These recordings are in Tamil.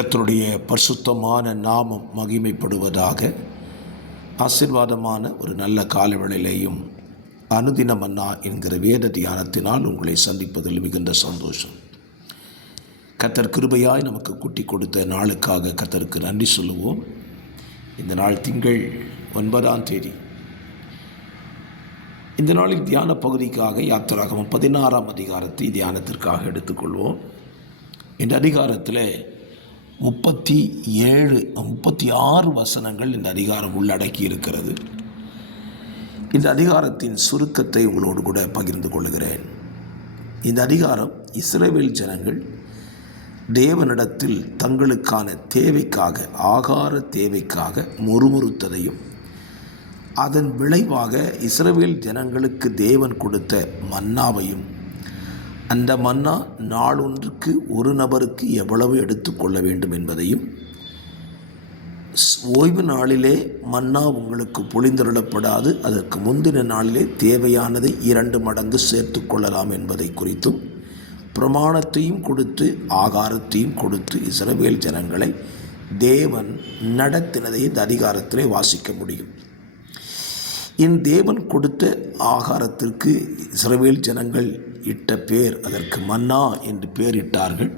கர்த்தருடைய பரிசுத்தமான நாமம் மகிமைப்படுவதாக. ஆசீர்வாதமான ஒரு நல்ல காலவேளையிலேயும் அனுதின மன்னா என்கிற வேத தியானத்தினால் உங்களை சந்திப்பதில் மிகுந்த சந்தோஷம். கர்த்தர் கிருபையாய் நமக்கு கூட்டி கொடுத்த நாளுக்காக கர்த்தருக்கு நன்றி சொல்லுவோம். இந்த நாள் திங்கள் 9ஆம் தேதி. இந்த நாளில் தியான பகுதிக்காக யாத்திராகமம் 16ஆம் அதிகாரத்தை தியானத்திற்காக எடுத்துக்கொள்வோம். இந்த அதிகாரத்தில் 36 வசனங்கள் இந்த அதிகாரம் உள்ளடக்கி இருக்கிறது. இந்த அதிகாரத்தின் சுருக்கத்தை உங்களோடு கூட பகிர்ந்து கொள்கிறேன். இந்த அதிகாரம் இஸ்ரவேல் ஜனங்கள் தேவனிடத்தில் தங்களுக்கான தேவைக்காக, ஆகார தேவைக்காக முறுமுறுத்ததையும், அதன் விளைவாக இஸ்ரவேல் ஜனங்களுக்கு தேவன் கொடுத்த மன்னாவையும், அந்த மன்னா நாளொன்றுக்கு ஒரு நபருக்கு எவ்வளவு எடுத்துக்கொள்ள வேண்டும் என்பதையும், ஓய்வு நாளிலே மன்னா உங்களுக்கு பொழிந்தருளப்படாது, அதற்கு முந்தின நாளிலே தேவையானதை 2 மடங்கு சேர்த்து கொள்ளலாம் என்பதை குறித்தும், பிரமாணத்தையும் கொடுத்து ஆகாரத்தையும் கொடுத்து இஸ்ரவேல் ஜனங்களை தேவன் நடத்தினதை இந்த அதிகாரத்திலே வாசிக்க முடியும். தேவன் கொடுத்த ஆகாரத்திற்கு இஸ்ரவேல் ஜனங்கள் இட்ட பேர், அதற்கு மன்னா என்று பெயரிட்டார்கள்.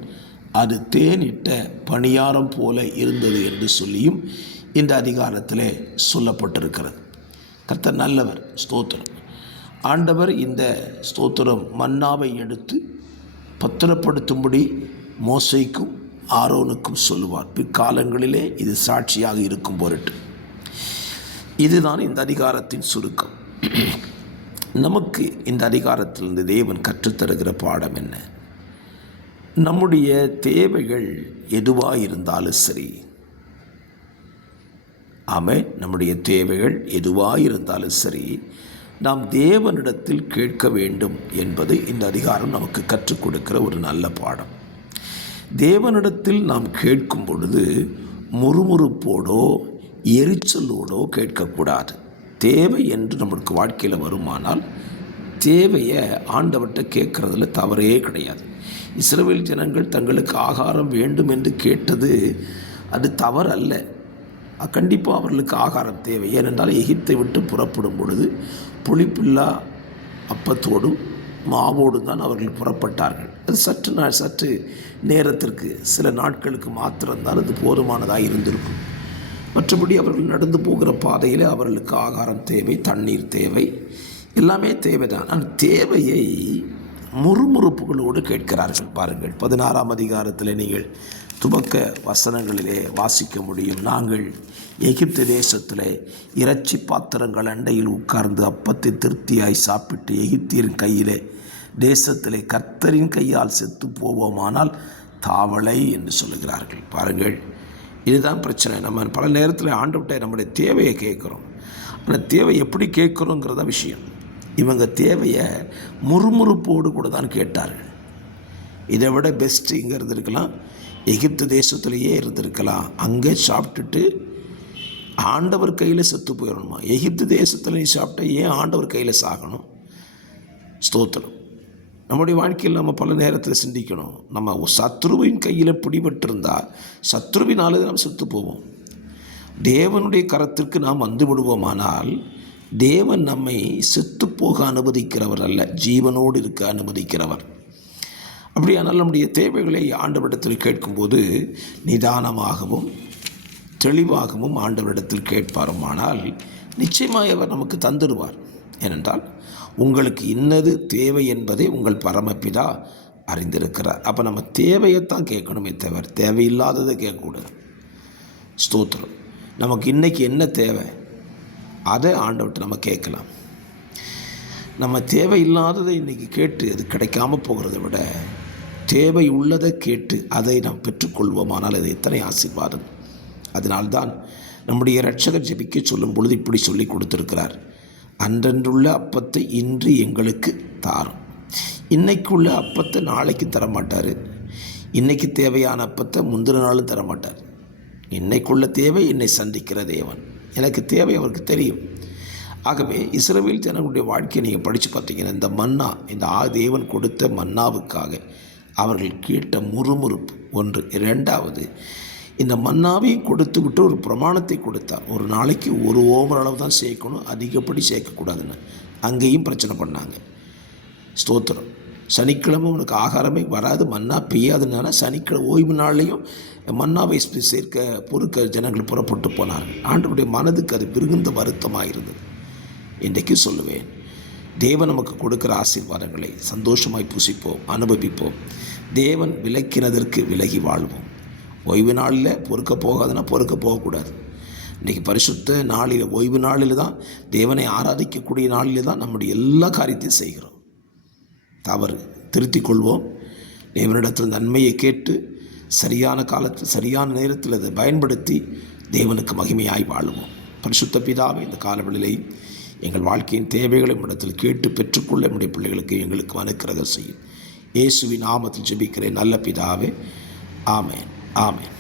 அது தேனிட்ட பணியாரம் போல இருந்தது என்று சொல்லியும் இந்த அதிகாரத்திலே சொல்லப்பட்டிருக்கிறது. கர்த்தர் நல்லவர், ஸ்தோத்திரம். ஆண்டவர் இந்த ஸ்தோத்திரம் மன்னாவை எடுத்து பத்திரப்படுத்தும்படி மோசேக்கும் ஆரோனுக்கும் சொல்லுவார். பிற்காலங்களிலே இது சாட்சியாக இருக்கும் பொருட்டு. இதுதான் இந்த அதிகாரத்தின் சுருக்கம். நமக்கு இந்த அதிகாரத்திலிருந்து தேவன் கற்றுத்தருகிற பாடம் என்ன? நம்முடைய தேவைகள் எதுவாக இருந்தாலும் சரி, நம்முடைய தேவைகள் எதுவாக இருந்தாலும் சரி, நாம் தேவனிடத்தில் கேட்க வேண்டும் என்பது இந்த அதிகாரம் நமக்கு கற்றுக் கொடுக்கிற ஒரு நல்ல பாடம். தேவனிடத்தில் நாம் கேட்கும் பொழுது முறுமுறுப்போடோ எரிச்சலோடோ கேட்கக்கூடாது. தேவை என்று நம்மளுக்கு வாழ்க்கையில் வருமானால் தேவையை ஆண்டவர்கிட்ட கேட்குறதுல தவறே கிடையாது. இஸ்ரவேல் ஜனங்கள் தங்களுக்கு ஆகாரம் வேண்டும் என்று கேட்டது அது தவறல்ல. கண்டிப்பாக அவர்களுக்கு ஆகாரம் தேவை. ஏனென்றால் எகிப்தை விட்டு புறப்படும் பொழுது புளிப்பில்லா அப்பத்தோடும் மாவோடும் தான் அவர்கள் புறப்பட்டார்கள். அது சற்று நேரத்திற்கு, சில நாட்களுக்கு மாத்திரம்தான் அது போதுமானதாக இருந்திருக்கும். மற்றபடி அவர்கள் நடந்து போகிற பாதையில் அவர்களுக்கு ஆகாரம் தேவை, தண்ணீர் தேவை, எல்லாமே தேவைதான். ஆனால் தேவையை முறுமுறுப்புகளோடு கேட்கிறார்கள். பாருங்கள், 16ஆம் அதிகாரத்தில் நீங்கள் துவக்க வசனங்களிலே வாசிக்க முடியும். நாங்கள் எகிப்து தேசத்தில் இறைச்சி பாத்திரங்கள் அண்டையில் உட்கார்ந்து அப்பத்தை திருப்தியாய் சாப்பிட்டு எகிப்தியரின் கையிலே தேசத்திலே கர்த்தரின் கையால் செத்து போவோமானால் தாவளை என்று சொல்லுகிறார்கள். பாருங்கள், இதுதான் பிரச்சனை. நம்ம பல நேரத்தில் ஆண்டவர்கிட்ட நம்முடைய தேவையை கேட்குறோம். அந்த தேவை எப்படி கேட்குறோங்கிறத விஷயம். இவங்க தேவையை முறுமுறுப்போடு கூட தான் கேட்டார்கள். இதை விட பெஸ்ட்டு இங்கே இருந்திருக்கலாம், எகிப்து தேசத்துலேயே இருந்திருக்கலாம். அங்கே சாப்பிட்டுட்டு ஆண்டவர் கையில் செத்து போயிடணுமா? எகிப்து தேசத்தில் நீ சாப்பிட்டா ஏன் ஆண்டவர் கையில் சாகணும்? ஸ்தோத்திரம். நம்முடைய வாழ்க்கையில் நம்ம பல நேரத்தில் சிந்திக்கணும். நம்ம சத்ருவின் கையில் பிடிபட்டிருந்தால் சத்ருவினாலே நாம் செத்து போவோம். தேவனுடைய கரத்திற்கு நாம் வந்து விடுவோமானால் தேவன் நம்மை செத்து போக அனுமதிக்கிறவர் அல்ல, ஜீவனோடு இருக்க அனுமதிக்கிறவர். அப்படியானால் நம்முடைய தேவைகளை ஆண்டவரிடத்தில் கேட்கும்போது நிதானமாகவும் தெளிவாகவும் ஆண்டவரிடத்தில் கேட்பாருமானால் நிச்சயமாக அவர் நமக்கு தந்துடுவார். ஏனென்றால் உங்களுக்கு இன்னது தேவை என்பதை உங்கள் பரமபிதா அறிந்திருக்கிறார். அப்போ நம்ம தேவையைத்தான் கேட்கணுமே தவிர தேவையில்லாததை கேட்கக்கூடாது. ஸ்தோத்திரம். நமக்கு இன்றைக்கி என்ன தேவை அதை ஆண்டவர்கிட்ட நம்ம கேட்கலாம். நம்ம தேவையில்லாததை இன்றைக்கி கேட்டு அது கிடைக்காமல் போகிறத விட தேவை உள்ளதை கேட்டு அதை நாம் பெற்றுக்கொள்வோமானால் அது எத்தனை ஆசீர்வாதம். அதனால்தான் நம்முடைய இரட்சகர் ஜெபிக்க சொல்லும் பொழுது இப்படி சொல்லி கொடுத்திருக்கிறார். அன்றன்றுள்ள அப்பத்தை இன்று எங்களுக்கு தாரும். இன்றைக்குள்ள அப்பத்தை நாளைக்கு தரமாட்டார். இன்றைக்கு தேவையான அப்பத்தை முந்தின நாளும் தரமாட்டார். இன்றைக்குள்ள தேவை என்னை சந்திக்கிற தேவன். எனக்கு தேவை அவருக்கு தெரியும். ஆகவே இஸ்ரவேல் ஜனங்களுடைய வாழ்க்கையை நீங்கள் படித்து பார்த்தீங்கன்னா, இந்த மன்னா, இந்த தேவன் கொடுத்த மன்னாவுக்காக அவர்கள் கேட்ட முறுமுறுப்பு ஒன்று. இரண்டாவது, இந்த மன்னாவையும் கொடுத்து விட்டு ஒரு பிரமாணத்தை கொடுத்தார். ஒரு நாளைக்கு ஒரு ஓமர் அளவு தான் சேர்க்கணும், அதிகப்படி சேர்க்கக்கூடாதுன்னு. அங்கேயும் பிரச்சனை பண்ணாங்க. ஸ்தோத்திரம். சனிக்கிழமை உனக்கு ஆகாரமே வராது, மன்னா பெய்யாதுனால சனிக்கிழமை ஓய்வு நாள்லேயும் மன்னாவை சேர்க்க பொறுக்க ஜனங்கள் புறப்பட்டு போனார்கள். ஆண்டவருடைய மனதுக்கு அது மிகுந்த வருத்தமாக இருந்தது. இன்றைக்கு சொல்லுவேன், தேவன் நமக்கு கொடுக்குற ஆசீர்வாதங்களை சந்தோஷமாய் புசிப்போம், அனுபவிப்போம். தேவன் விலக்கினதற்கு விலகி வாழ்வோம். ஓய்வு நாளில் பொறுக்க போகாதுன்னா பொறுக்க போகக்கூடாது. இன்றைக்கி பரிசுத்த நாளில், ஓய்வு நாளில் தான், தேவனை ஆராதிக்கக்கூடிய நாளில் தான் நம்முடைய எல்லா காரியத்தையும் செய்கிறோம். தவறு திருத்திக் கொள்வோம். தேவனிடத்தில் நன்மையை கேட்டு சரியான காலத்தில் சரியான நேரத்தில் அதை பயன்படுத்தி தேவனுக்கு மகிமையாய் வாழுவோம். பரிசுத்த பிதாவே, இந்த காலவெளியிலையும் எங்கள் வாழ்க்கையின் தேவைகளை இடத்தில் கேட்டு பெற்றுக்கொள்ள நம்முடைய பிள்ளைகளுக்கு எங்களுக்கு அனுக்கிரகம் செய்யும். இயேசுவின் நாமத்தில் ஜெபிக்கிறேன் நல்ல பிதாவே. ஆமென், ஆமென்.